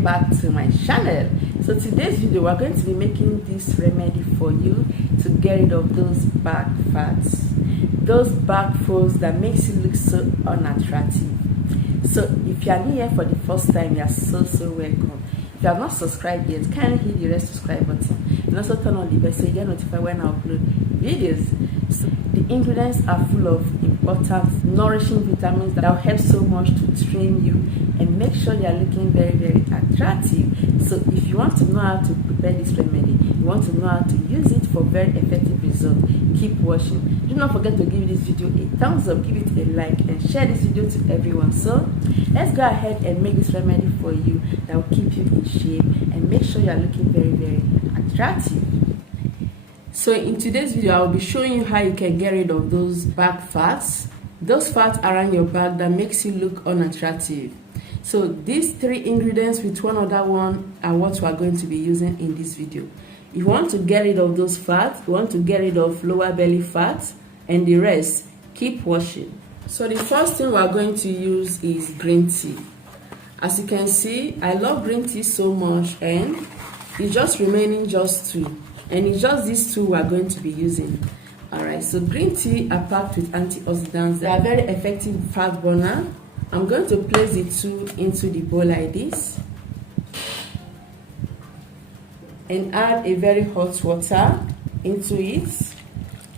welcome back to my channel. So today's video we're going to be making this remedy for you to get rid of those back fats, those back folds that makes you look so unattractive. So if you are new here for the first time, you are so welcome. If you have not subscribed yet, kindly hit the red subscribe button and also turn on the bell so you get notified when I upload videos. So the ingredients are full of important nourishing vitamins that will help so much to trim you and make sure you are looking very attractive. So if you want to know how to prepare this remedy, you want to know how to use it for very effective results, keep watching. Do not forget to give this video a thumbs up, give it a like and share this video to everyone. So let's go ahead and make this remedy for you that will keep you in shape and make sure you are looking very attractive. So in today's video, I will be showing you how you can get rid of those back fats, those fats around your back that makes you look unattractive. So these three ingredients with one other one are what we are going to be using in this video. If you want to get rid of those fats, you want to get rid of lower belly fat and the rest, keep watching. So the first thing we are going to use is green tea. As you can see, I love green tea so much and it's just remaining just two. And it's just these two we are going to be using. Alright, so green tea are packed with antioxidants. They are very effective fat burner. I'm going to place the two into the bowl like this and add a very hot water into it,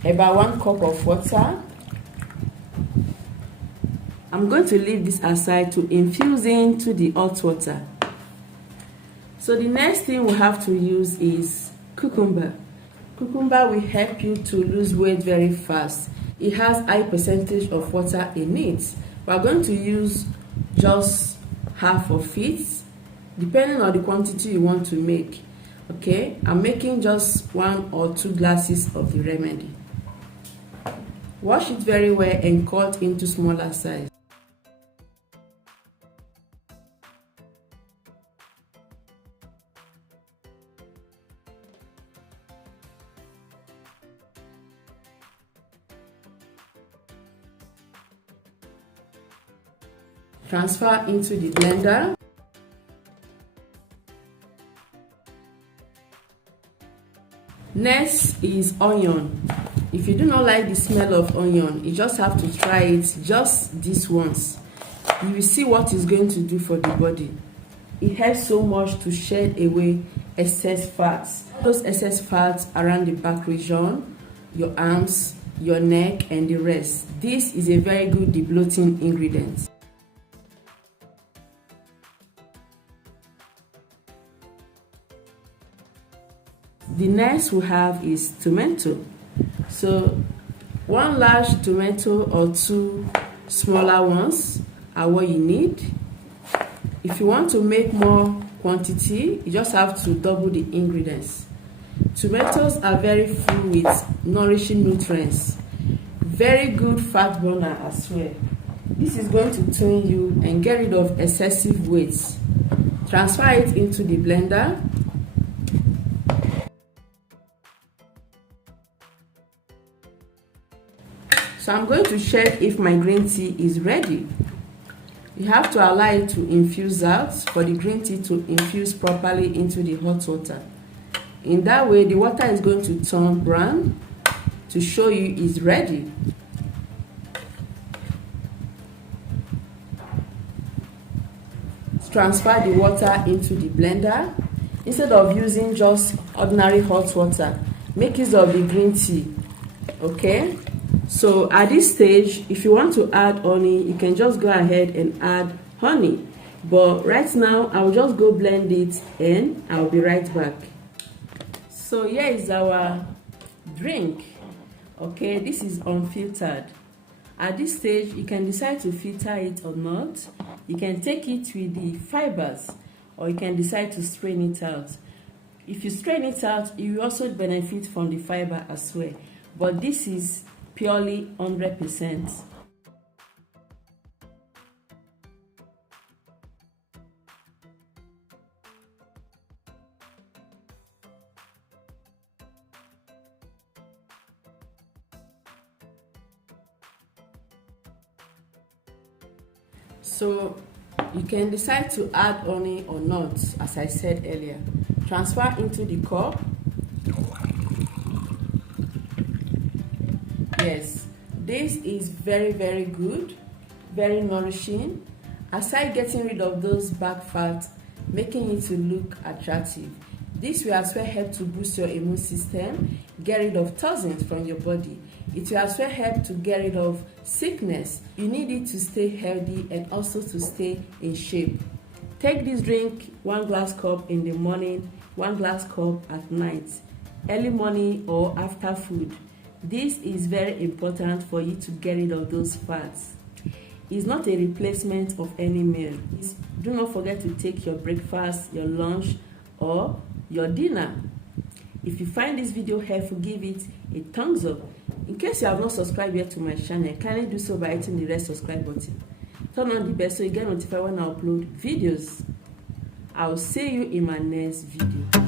about 1 cup of water. I'm going to leave this aside to infuse into the hot water. So the next thing we have to use is cucumber. Cucumber will help you to lose weight very fast. It has high percentage of water in it. We are going to use just half of it, depending on the quantity you want to make. Okay, I'm making just 1 or 2 glasses of the remedy. Wash it very well and cut into smaller size. Transfer into the blender. Next is onion. If you do not like the smell of onion, you just have to try it just this once. You will see what it's going to do for the body. It helps so much to shed away excess fats. Those excess fats around the back region, your arms, your neck and the rest. This is a very good debloating ingredient. The next we have is tomato. So 1 large tomato or 2 smaller ones are what you need. If you want to make more quantity, you just have to double the ingredients. Tomatoes are very full with nourishing nutrients, very good fat burner as well. This is going to tone you and get rid of excessive weight. Transfer it into the blender. So I'm going to check if my green tea is ready. You have to allow it to infuse out for the green tea to infuse properly into the hot water. In that way, the water is going to turn brown to show you it's ready. Transfer the water into the blender. Instead of using just ordinary hot water, make use of the green tea. Okay? So at this stage, if you want to add honey, you can just go ahead and add honey. But right now, I'll just go blend it and I'll be right back. So here is our drink. Okay, this is unfiltered. At this stage, you can decide to filter it or not. You can take it with the fibers or you can decide to strain it out. If you strain it out, you will also benefit from the fiber as well. But this is purely 100%. So You can decide to add honey or not, as I said earlier. Transfer into the cup. Yes, this is very good, very nourishing. Aside getting rid of those back fat, making it to look attractive, this will as well help to boost your immune system, get rid of toxins from your body. It will as well help to get rid of sickness. You need it to stay healthy and also to stay in shape. Take this drink, 1 glass cup in the morning, 1 glass cup at night, early morning or after food. This is very important for you to get rid of those fats. It's not a replacement of any meal. Do not forget to take your breakfast, your lunch, or your dinner. If you find this video helpful, give it a thumbs up. In case you have not subscribed yet to my channel, kindly do so by hitting the red subscribe button. Turn on the bell so you get notified when I upload videos. I'll see you in my next video.